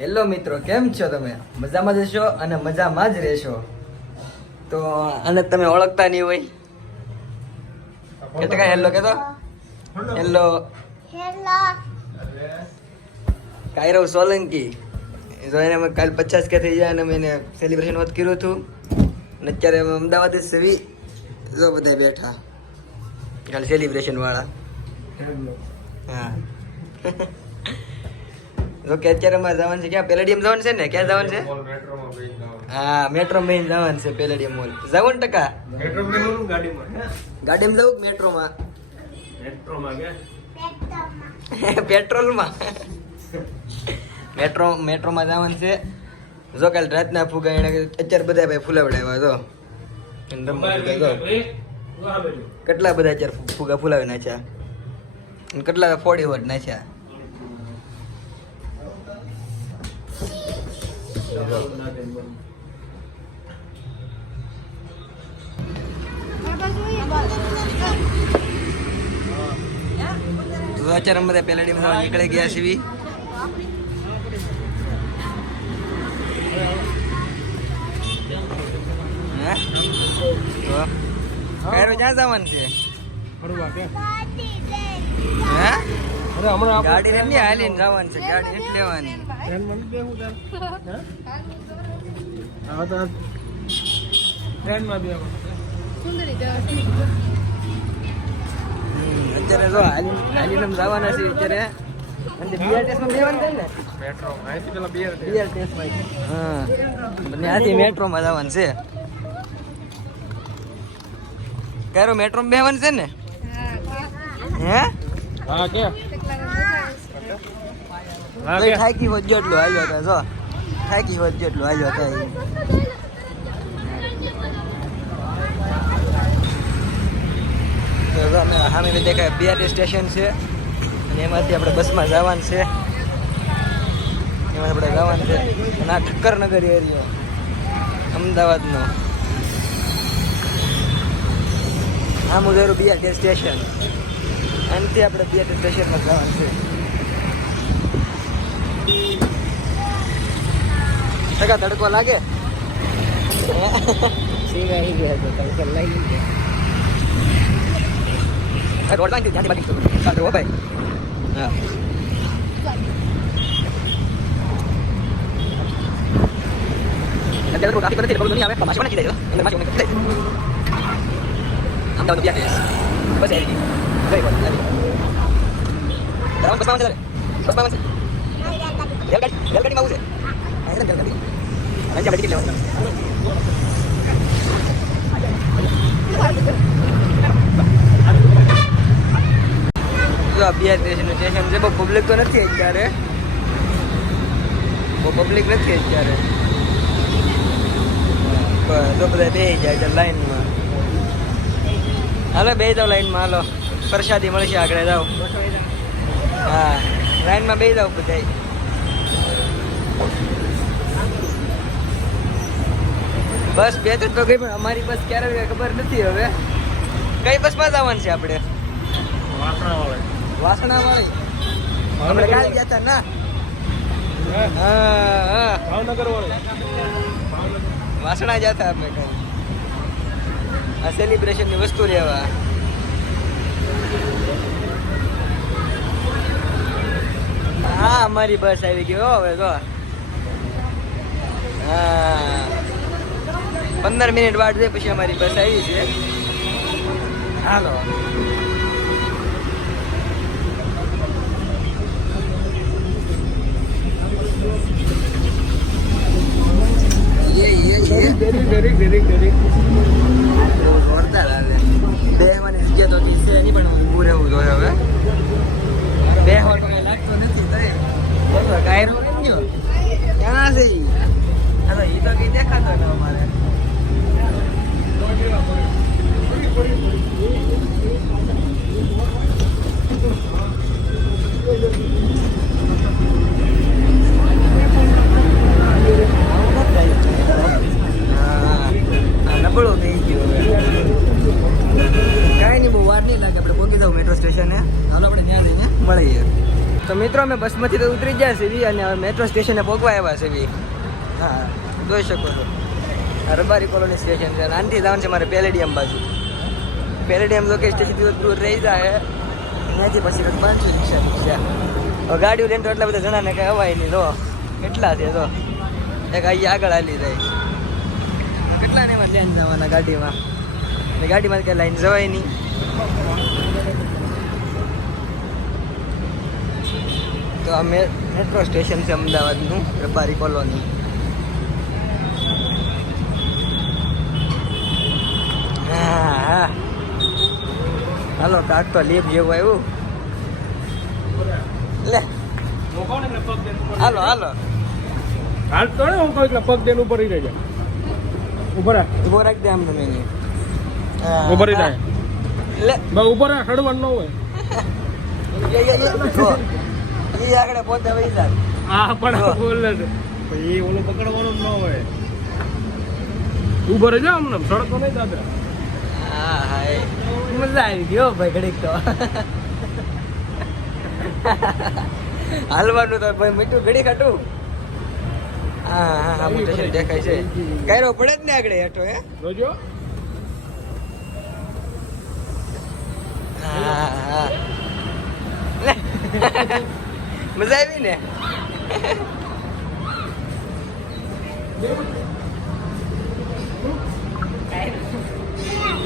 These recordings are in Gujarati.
હેલો મિત્રો, કેમ છો તમે? મજામાં જ હશો અને મજામાં જ રહેશો. તો આને તમે ઓળખતા નહીં હોય કે હેલો કેતો હેલો કાયરવ સોલંકી. જો એને અમે કાલ 50 કે થઈ જાય અને મેં એને સેલિબ્રેશન વાત કર્યું હતું અને અત્યારે અમે અમદાવાદ જ સેવી જો બધા બેઠા કાલ સેલિબ્રેશન વાળા. હા જો કે અત્યારે અમારે જવાનું છે ક્યાં? પેલેડિયમ જવાનું છે ને? ક્યાં જવાનું છે? હા, મેટ્રો મેઇન જવાનું છે. પેલેડિયમ મોલ જવું ને ટકા? ગાડીમાં જવું કે મેટ્રોમાં? પેટ્રોલમાં મેટ્રોમાં જવાનું છે. જો કાલ રાતના ફુગા એને અત્યારે બધા ભાઈ ફૂલાવડાવ્યા જો કેટલા બધા અત્યારે ફુગા ફૂલાવી નાખ્યા અને કેટલા 40 વોટ નાખ્યા. તો અત્યારે અમે બધા પેલેડિયમ નીકળી ગયા છીએ. ક્યાં જવાનું છે? ગાડી ને હાલીને જવાનું છે. ગાડી નથી લેવાની. અત્યારે જો હાલીને જવાના છે. અત્યારે મેટ્રોમાં જવાનું છે. ક્યારે મેટ્રોમાં બેવાનું છે ને? હે હા કે થાકી હોત જેટલું આવ્યો હતા. જો થાકી હોત જેટલું આવ્યો હતા. અમે સામે દેખાય BRT સ્ટેશન છે અને એમાંથી આપણે બસમાં જવાનું છે. એમાં આપણે જવાનું છે અને આ ઠક્કરનગર એરિયો અમદાવાદનો. આ મુજબ BRT સ્ટેશન આનાથી આપણે BRT સ્ટેશનમાં જવાનું છે. ટકા તડકો લાગે? સિંગાઈ ગયા તો તડકો લાગી ગયા. રોડ લાગી ધ્યાન બાકી સાચો ભાઈ. હા અત્યારે ટ્રાફિક નથી એટલે નહીં આવે. માસી નાખી દેજો અંદર માસી નાખી દેજો. અમદાવાદ BRT બસ આવી ગઈ. ગઈ બોલ બરાબર. બસમાં છે બસમાં છે રેલગાડીમાં આવું છે. રેલગાડી આજે આપણે ટિકિટ લેવાની. BRT સ્ટેશન છે. બહુ પબ્લિક તો નથી અત્યારે. બહુ પબ્લિક નથી અત્યારે. તો બધા બેસી જાય લાઈનમાં. હાલો બેસી જાઓ લાઈનમાં. હાલો પ્રસાદી મળશે આગળ જાઓ. હા લાઈનમાં બેસી જાઓ બધા. બસ બે તો ગઈ પણ અમારી બસ ક્યારે ખબર નથી. હવે કઈ બસમાં જવાનું છે આપણે? વાસણા વાળી આપણે કાલ ગયા હતા ના? ભાવનગર વાળી વાસણા ગયા હતા આપણે કાલ આ સેલિબ્રેશનની વસ્તુ લેવા. હા અમારી બસ આવી ગઈ હવે તો. હા 15 મિનિટ વાટ છે પછી અમારી બસ આવી છે. હાલો જોરદાર આવે. બેહવાની જગ્યા તો છે નહીં પણ ઊભું રહેવું જોઈએ. હવે બેહવા તો કઈ લાગતો નથી. કાયરો ગયો ક્યાં છે? હા એ તો કઈ દેખાતો ને અમારે. અમે બસમાંથી તો ઉતરી ગયા છે અને હવે મેટ્રો સ્ટેશને પહોંચવા આવ્યા છે. હા જોઈ શકો છો આ રબારી કોલોની સ્ટેશન છે. આનથી જવાનું છે મારે પેલેડિયમ બાજુ. પેલેડિયમ તો કે સ્ટેશનથી દૂર રહી જાય ત્યાંથી પછી કંઈક 500 રિક્ષા. હવે ગાડીઓ લઈને તો એટલા બધા જણાને કંઈ હવાય નહીં. જો કેટલા છે તો એક અહીં આગળ હાલી જાય. કેટલાને એમાં લઈને જવાના ગાડીમાં? ગાડીમાં કંઈ લાઈન જવાય નહીં. તો આ મેટ્રો સ્ટેશન છે અમદાવાદનું રબારી કોલોની. હા હા હાલો કાક તો લીપ જેવું આવ્યું. લે હાલો હાલો હાલ તો ને હું કહું એટલે પગ દેન ઉપર રહી જાય. ઉપર ઉભો રાખી દે આમ તમે એને. ઉપર રહી જાય લે બસ ઉપર હડવાનું ન હોય. એ આગળ પોતે વહી જાય. હા પણ બોલ એ ઓલું પકડવાનું જ ન હોય. ઉભો રહી જાય આમને સડકો નહીં દાદા. હા હા એ મજા આવી ગયો ભાઈ ઘડીક તો. હાલવાનું તો ભાઈ મીઠું ઘડી ખાટું. હા હા હા મોટેશન દેખાય છે. કાયરો પડે જ ને આગળ હેઠો હે જોજો. હા હા લે મજા આવી ને.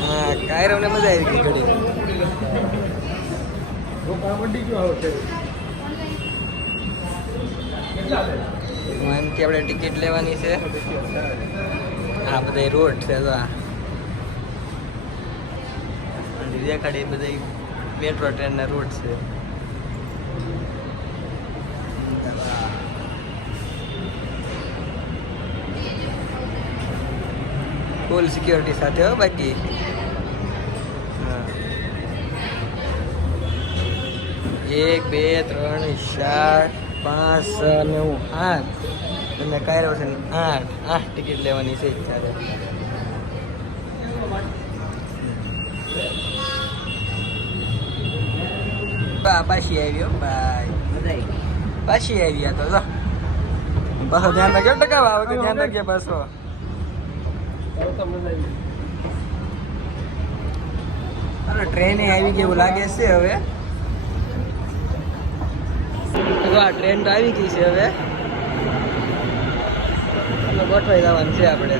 હા કાયરો ને મજા આવી ગઈ ઘડી. વડી ગયો હવે અહીંથી આપણે ટિકિટ લેવાની છે. આ બધા રોડ છે તો આ દેખાડી બધા મેટ્રો ટ્રેનના રોડ છે. ફૂલ સિક્યોરિટી સાથે હો બાકી. હા 1 2 3 4 5 6 9 8 તમે કાયરો છે 8 ટિકિટ લેવાની છે ત્યારે. પાછી આવ્યો ભાઈ પાછી આવી તો જો પાછો ધ્યાન રાખ્યો ટકાવા આવે કે ધ્યાન રાખીએ પાછો. ટ્રેન આવી ગઈ એવું લાગે છે હવે. તો આ ટ્રેન તો આવી ગઈ છે હવે. ગોઠવાઈ જવાનું છે આપણે.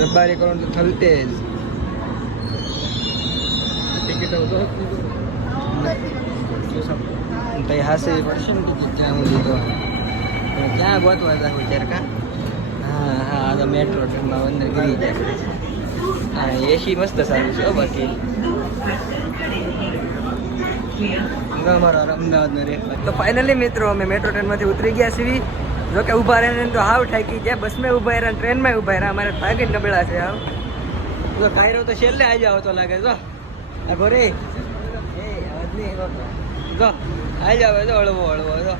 રબારી કરો તો થલતે જ ટિકિટ તઈ હાસે પડશે ને ટિકિટ ત્યાં સુધી તો ક્યાં ગોતવા જાવ ત્યારે કા. હા હા આ તો મેટ્રો ટ્રેનમાં અંદર ગરી જાય. હા એસી મસ્ત સારું છે બાકી અમારો અમદાવાદનો રે. તો ફાઇનલી મિત્રો અમે મેટ્રો ટ્રેનમાંથી ઉતરી ગયા છીએ. જો કે ઊભા રહીને તો હાવ ઠાકી ગયા. બસમાં ઊભા રહ્યા ટ્રેનમાં ઊભા રહ્યા. અમારે થાકી નબળા છે હાવ. તો કાયરો તો છેલ્લે આવી જાવ તો લાગે જો આ ભરે એ અવાજ નહીં જો આવી જાવ તો હળવો હળવો જો.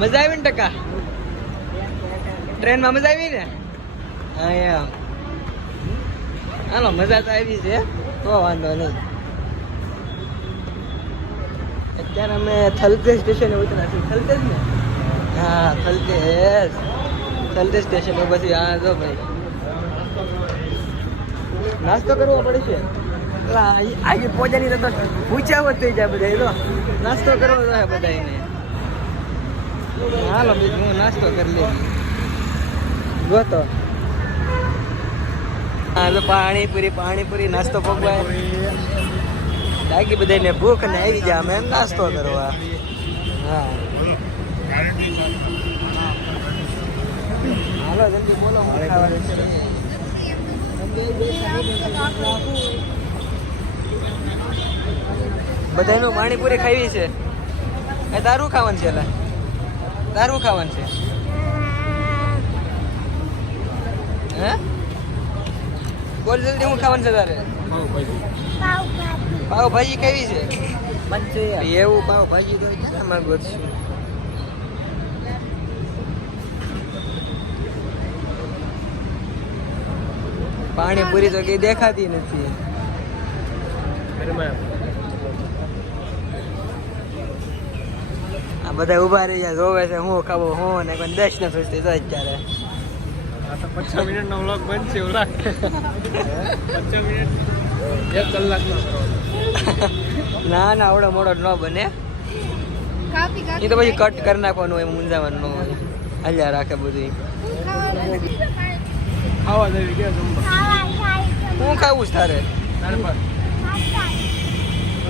મજા આવી ને ટકા ટ્રેનમાં મજા આવી ને. હા એમ હાલો મજા તો આવી છે તો વાંધો નહીં. અત્યારે અમે થલતેજ સ્ટેશને ઉતર્યા છીએ. થલતેજ ને હા થલતેજ સ્ટેશન પછી હા જો ભાઈ નાસ્તો કરવો પડશે. આજે પહોંચાની તો પૂછ્યા હોત થઈ જાય બધા તો નાસ્તો કરવો જોઈએ બધાને. હાલો બીજું હું નાસ્તો કરી લઉં ગોતો. હા તો પાણીપુરી નાસ્તો પકવાય બાકી બધાને ભૂખ ને આવી જાય અમે નાસ્તો કરવા. હા હાલો જલ્દી બોલો બધાનું પાણીપુરી ખાવી છે. એ દારૂ ખાવાનું છે એલા દારૂ ખાવાનું છે હે બોલ જલ્દી હું ખાવાનું છે તારે. પાવભાજી કેવી છે? એવું પાવભાજી તો ક્યાં માંગો છું. પાણીપુરી તો કઈ દેખાતી નથી. આ બધા ઉભા રહી ગયા જોવે છે હું ખાવો હું ને કોઈ દસ ન થતી તો અત્યારે 50 મિનિટનો વ્લોગ બનશે એવું લાગે. 50 મિનિટ 1 કલાકનો કરવાનો. ના ના આવડો મોડો ન બને. એ તો પછી કટ કરી નાખવાનું હોય મૂંઝાવાનું ન હોય. હાલ્યા રાખે બધું. ખાવા દેવી કે જમવા હું ખાવું છે તારે તારે પર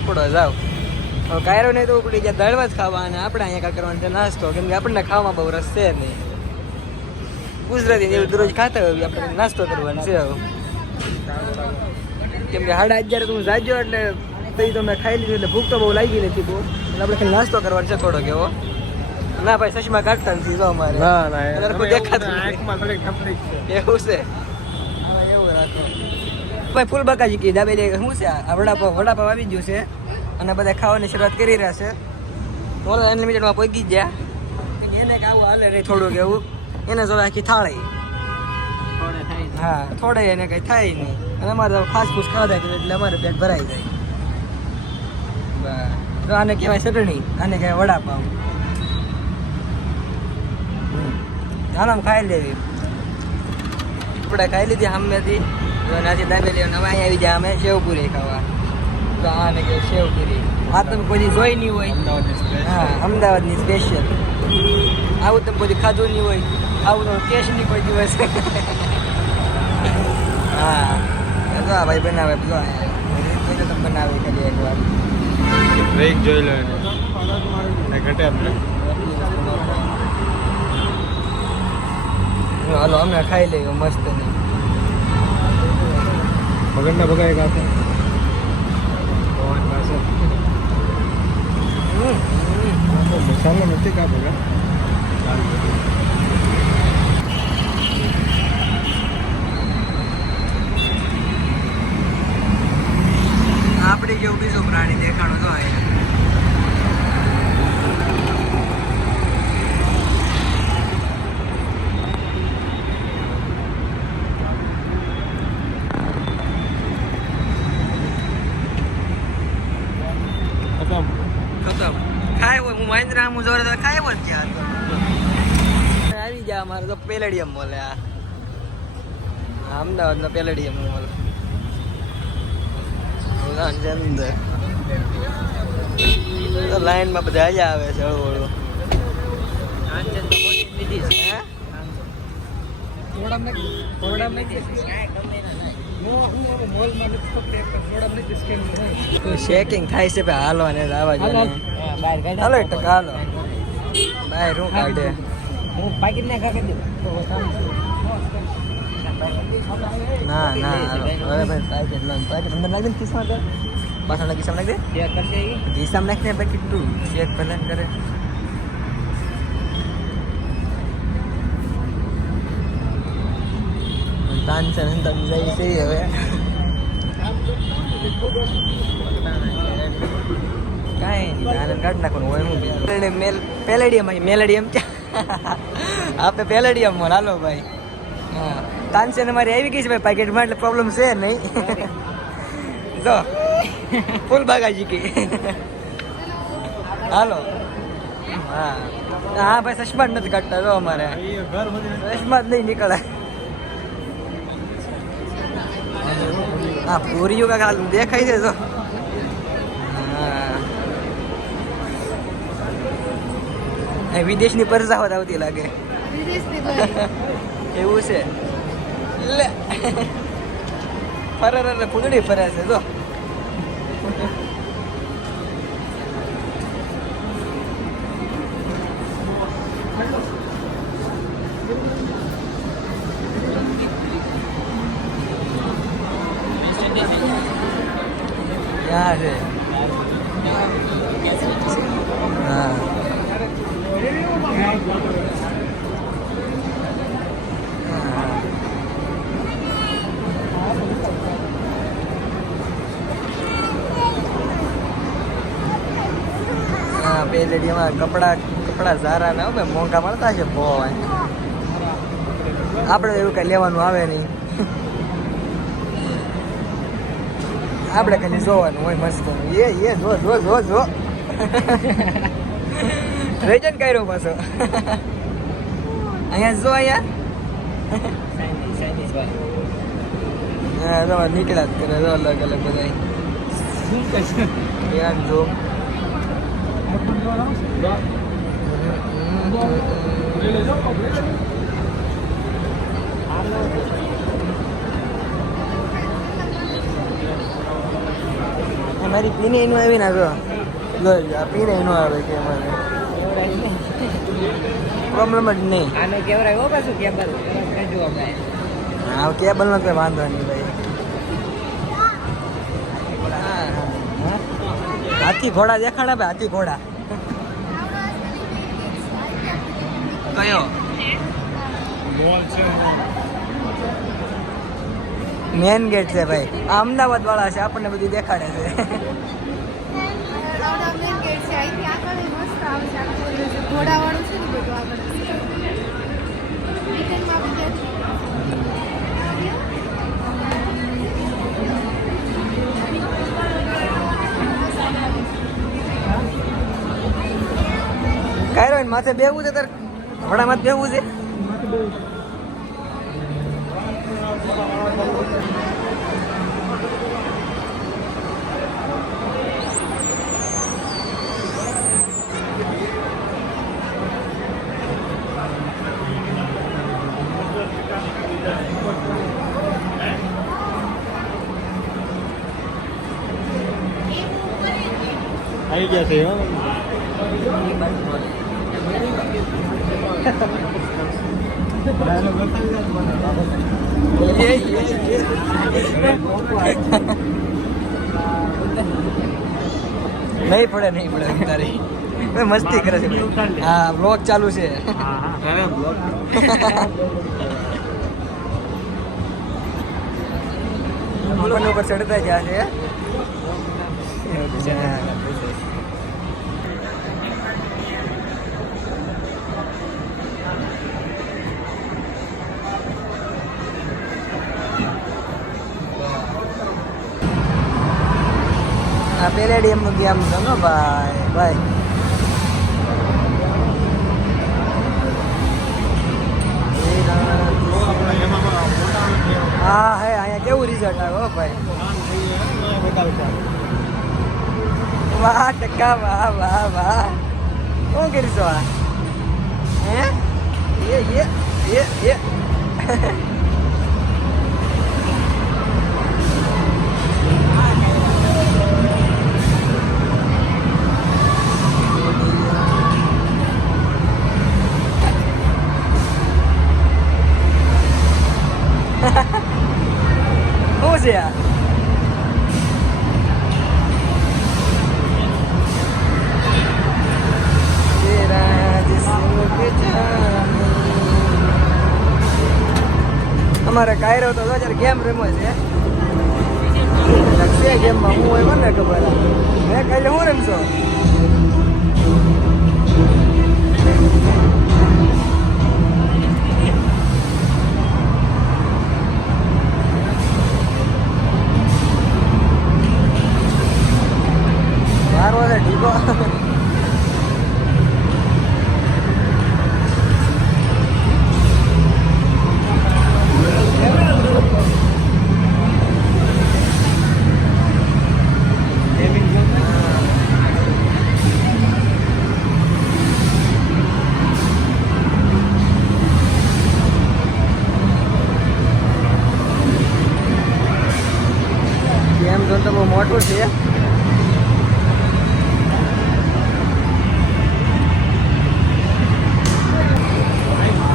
ઉપડો જાવ. હવે કાયરો નહીં તો ઉપડી ગયા દાળમાં જ ખાવા અને આપણે અહીંયા કાંઈ કરવાનું છે નાસ્તો. કેમ કે આપણને ખાવામાં બહુ રસ છે નહીં. ગુજરાતી એવું દરરોજ ખાતા હોય આપણે નાસ્તો કરવાનો છે હવે. કેમ કે 11:30 તો હું જાજો એટલે પછી તો મેં ખાઈ લીધું એટલે ભૂખ તો બહુ લાગી નથી બહુ. એટલે આપણે ખાલી નાસ્તો કરવાનો છે થોડો કેવો. ના ભાઈ ચશ્મા કાઢતા નથી જો અમારે. ના ના કોઈ દેખાતું નથી. આંખમાં થોડીક તકલીફ છે. એવું છે એવું રાખો ભાઈ. ફૂલ બકાજી કી દાબેલી શું છે આ વડાપાવ આવી ગયું છે અને બધા ખાવાની શરૂઆત કરી રહ્યા છે. ઓલા અનલિમિટેડમાં પહોંચી ગયા. એને કે આવું હાલે રે થોડુંક એવું એને જોડે આખી થાળી. હા થોડે એને કંઈ થાય નહીં. અને અમારે ખાસ ફૂસ ખાવા થાય એટલે અમારે પેટ ભરાઈ જાય. બસ તો આને કહેવાય ચટણી, આને કહેવાય વડાપાવ. આમ ખાઈ લેવી. આપણે ખાઈ લીધી સામેથી નાથી દાબેલી નવા અહીંયા આવી જાય અમે સેવપુરી ખાવા. તો આને કે સેવપુરી આ તમે કોઈ જોઈ નહીં હોય. હા અમદાવાદની સ્પેશિયલ. આવું તમે કોઈ ખાધું નહીં હોય. આવું તો ટેસ્ટ નહીં કોઈ દિવસ. હા જો આ ભાઈ બનાવે જો તમે બનાવી ખાલી એકવાર બ્રેક જોઈ લો એને ઘટે આપણે. હાલો અમે ખાઈ લઈએ મસ્ત નહીં. ભગતના ભગાય કાપે ભગવાન પાસે મસાલો નથી કાપે આપણે જેવું બીજું પ્રાણી દેખાડો તો અહીંયા. ખતમ ખાય હોય હું મહેન્દ્ર હું જોડે તો ખાય હોય ત્યાં આવી જાય. અમારે તો પેલેડિયમ મોલે આ અમદાવાદનો પેલેડિયમ મોલ અંદર લાઈનમાં બધા અહીંયા આવે છે હળવું શેકિંગ થાય છે ભાઈ. હાલો ને આવા હાલો 1 ટકા હાલો બહાર હું કાઢે હું પાકીટ ને કાઢી દઉં. ના ના હવે ભાઈ પાકીટ લો પાકીટ અંદર નાખી દે કિસ્મત પાછળના કિસ્સામાં નાખી દે ચેક કરશે કિસ્સામાં નાખીને પાકીટ તું ચેક પહેલા કરે. તાનસન હંતમ જાય છે હવે. કાંઈ નહીં આનંદ કાઢી નાખવાનું હોય હું પેલેડિયમ મેલેડિયમ આપણે પેલેડિયમ મોલ હાલો ભાઈ. હા તાનસેન અમારી આવી ગઈ છે ભાઈ પેકેટમાં એટલે પ્રોબ્લેમ છે નહીં. જો ફૂલ બાગાજી કી હાલો. હા હા ભાઈ ચશ્મા જ નથી કાઢતા જો અમારે ચશ્મા જ નહીં નીકળે. હા પૂરીઓ કાંક હાલ દેખાય છે જો. હા વિદેશની પરસાવત આવતી લાગે એવું છે. લે ફરે ફૂદડી ફરે છે જો. ક્યાં છે? હા હા પેલેડીમાં કપડા સારા ના હોય મોંઘા મળતા છે બહુ. આપણે એવું કઈ લેવાનું આવે નહીં. આપણે ખાલી જોવાનું હોય મસ્ત એ જો જો જો જો રહી જાય ને કાંઈ પાછો અહીંયા જો અહીંયા હા જો નીકળ્યા જ કરે જો અલગ અલગ બધા યાર જો અમારી પીને એનું આવી ને જો આ પીને એનું આવે કે અમારે પ્રોબ્લેમ જ નહીં આનો કેવરાય પાછું કેબલ હા કેબલ નો કઈ વાંધો નહીં ભાઈ હાથી ઘોડા દેખાડા ભાઈ હાથી ઘોડા કયો મોલ છે મેન ગેટ છે ભાઈ આ અમદાવાદ વાળા છે આપણને બધું દેખાડે છે ઘોડાવાળું છે ને બધું આગળ રિટર્નમાં આપણે કાંઈ રહ્યો માથે બેવું છે તાર ઘોડામાં જ બેવું છે આવી ગયા છે નહીં પડે તારી મસ્તી કરે છે હા બ્લોગ ચાલુ છે ઉપર ચડતા ગયા છે આ પેલેડિયમ નું ગેમ છે ને ભાઈ ભાઈ હા હે અહીંયા કેવું રિઝલ્ટ આવ્યો ભાઈ વાહ ટકા વાહ વાહ વાહ શું કરીશું આ હે એ શું છે આ અમારે કાયરો તો અત્યારે ગેમ રમો છે ગેમમાં હું હોય મને ખબર હે કાલે હું રમશો મારો છે ઢીકો ગેમ ઝોન તો બહુ મોટું છે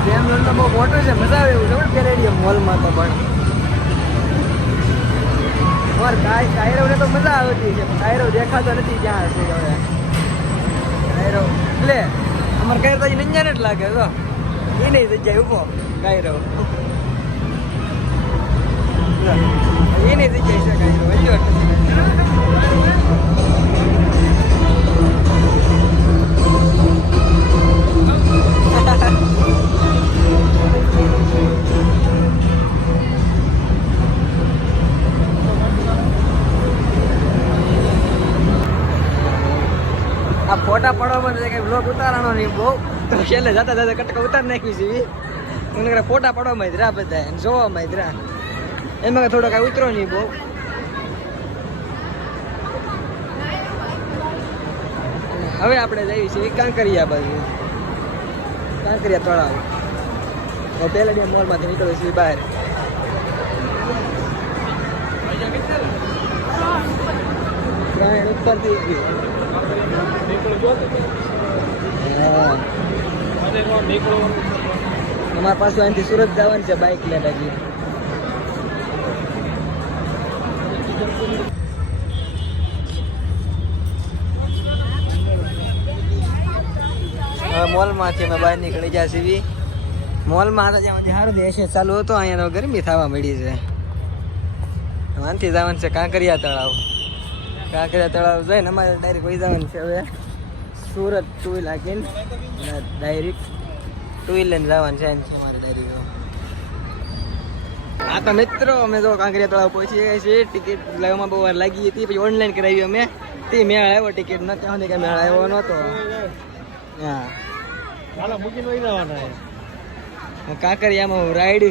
ગેમ ઝોન તો બહુ મોટું છે મજા આવે એવું છે પણ પેરેડિયમ મોલમાં તો પણ કાયરો ને તો મજા આવતી છે કાયરો દેખાતો નથી ક્યાં હશે હવે કાયરો એટલે અમારે કાયરો તો નંજાને જ લાગે તો એ નહીં જગ્યાએ ઉભો કાયરો એ નહીં જગ્યાએ છે કાયરો હજુ ફોટા પાડવામાં કઈ બ્લોગ ઉતારવાનો નહીં બહુ તો છેલ્લે જતા જતા કટકા ઉતારી નાખી છે મને ફોટા પાડવામાં જ રહ્યા બધા અને જોવામાં જ રહ્યા એમાં થોડો કાંઈ ઉતરો નહીં બહુ. હવે આપણે જઈએ છીએ કાંકરિયા બાજુ, કાંકરિયા તળાવ. પેલા મોલમાંથી નીકળે છે બહાર. ટ્રેન ઉપરથી ગયું. હા અમારે પાછું અહીંથી સુરત જવાનું છે બાઇક લઈને હજી. મોલમાંથી અમે બહાર નીકળી ગયા છીએ. મોલમાં હતા જ્યાં સારું એસી ચાલુ હતો, અહીંયા તો ગરમી થવા મળી છે. આનાથી જવાનું છે કાંકરિયા તળાવ. કાંકરિયા તળાવ જઈને અમારે ડાયરેક્ટ વહી જવાનું છે હવે સુરત ટુ વ્હીલ હાકીને ડાયરેક્ટ ટુ વ્હીલ લઈને જવાનું છે અમારે ડાયરેક્ટ. હા તો મિત્રો અમે જો કાંકરિયા તળાવ પહોંચી ગયા છીએ. ટિકિટ લેવામાં બહુ વાર લાગી હતી, પછી ઓનલાઈન કરાવી અમે. તે મેળ આવ્યો ટિકિટ ન ત્યાં સુધી કઈ મેળ આવ્યો નહોતો. હા મૂકીને વહી જવાના. કાંકરિયામાં રાઈડ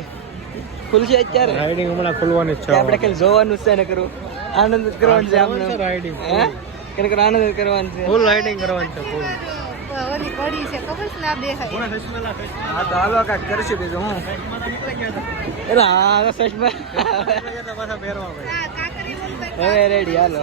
ખુલશે અત્યારે. રાઇડિંગ હમણાં ખુલવાની છે. આપણે ખાલી જોવાનું છે ને કરું આનંદ જ કરવાનો છે આપણે. રાઇડિંગ આનંદ જ કરવાનું છે. ફૂલ રાઇડિંગ કરવાની છે. ફૂલ ઓલી પડી છે ખબર છે ને આ બે હાઈ. હા તો હાલો કાંઈક કરશું બીજું હું. એટલે હા તો સચમાં હવે રેડી હાલો.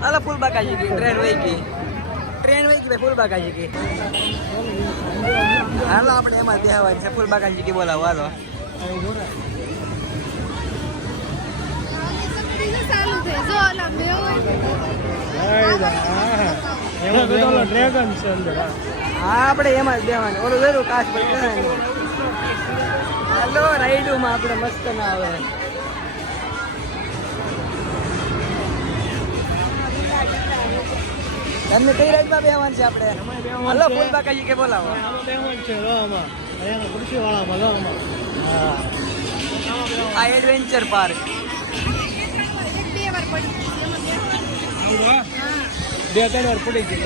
હાલો ફૂલ બાકાજી ગઈ ટ્રેન વહી ગઈ ભાઈ ફૂલ બાકાજી ગઈ. હાલો આપણે એમાં દેવાની છે ફૂલ બાકાજી ગઈ બોલાવો હાલો. ચાલુ છે જો ઓલા મેં ડ્રેગન છે અંદર. હા આપણે એમાં જ દેવાનું. ઓલું જરૂર કાચ પર હાલો રાઈડુમાં આપણે મસ્ત ના આવે. તમને કઈ રાઈડમાં બેહવાનું છે આપણે? હાલો ફૂલ બાકાજી કે બોલાવો. હા આ એડવેન્ચર પાર્ક. બે વાર પડી બે ત્રણ વાર પડી ગઈ.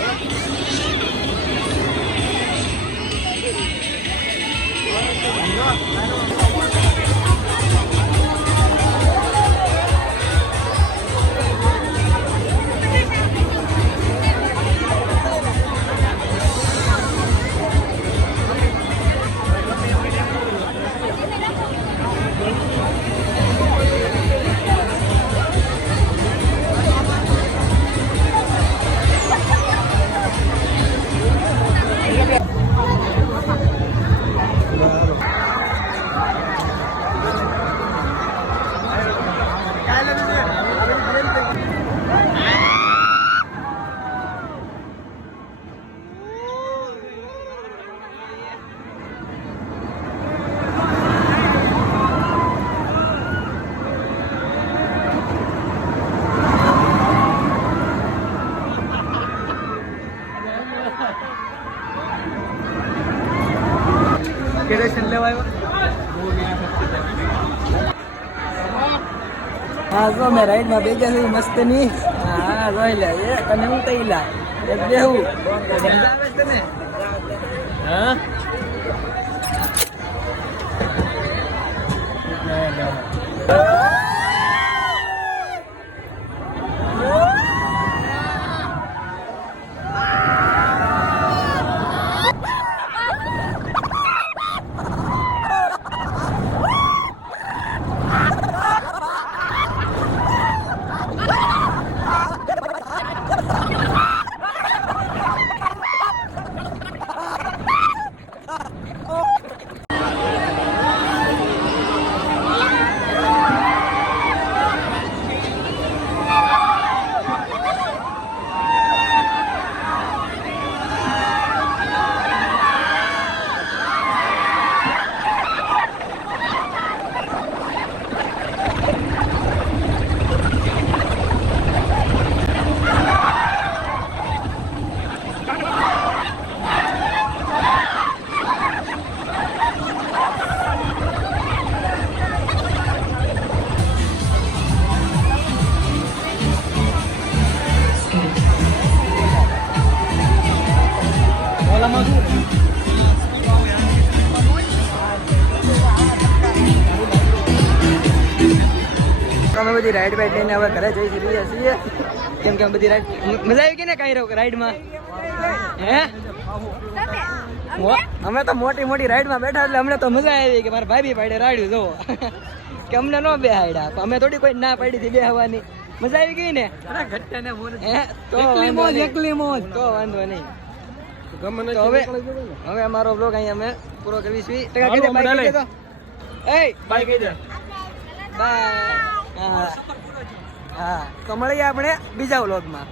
કેરેશન લેવા આવ્યો. હા જો મેં રાઈડમાં બે ગયા મસ્ત ની. હા જોઈ લે એ તને હું તઈ લા એક બેહું મજા આવે છે તને? હા અમે બધી રાઈડ બાઈડ લઈને હવે ઘરે જઈ રહ્યા છીએ કેમ કે અમે બધી રાઈડ મજા આવી ગઈ ને કઈ રાઈડમાં હે અમે તો મોટી મોટી રાઈડમાં બેઠા એટલે અમને તો મજા આવી કે મારા ભાઈ બી પાડે રાડ્યું જોવો કે અમને ન બેહાડ્યા અમે થોડી કોઈ ના પાડી હતી બેહવાની મજા આવી ગઈ ને હે તો એકલી મોજ તો વાંધો નહીં તો હવે અમારો બ્લોગ અહીં અમે પૂરો કરવીશું ટકા કહી દે બાય કહી દે તો એ બાય કહી દે બાય હા તો મળીએ આપણે બીજા વ્લોગમાં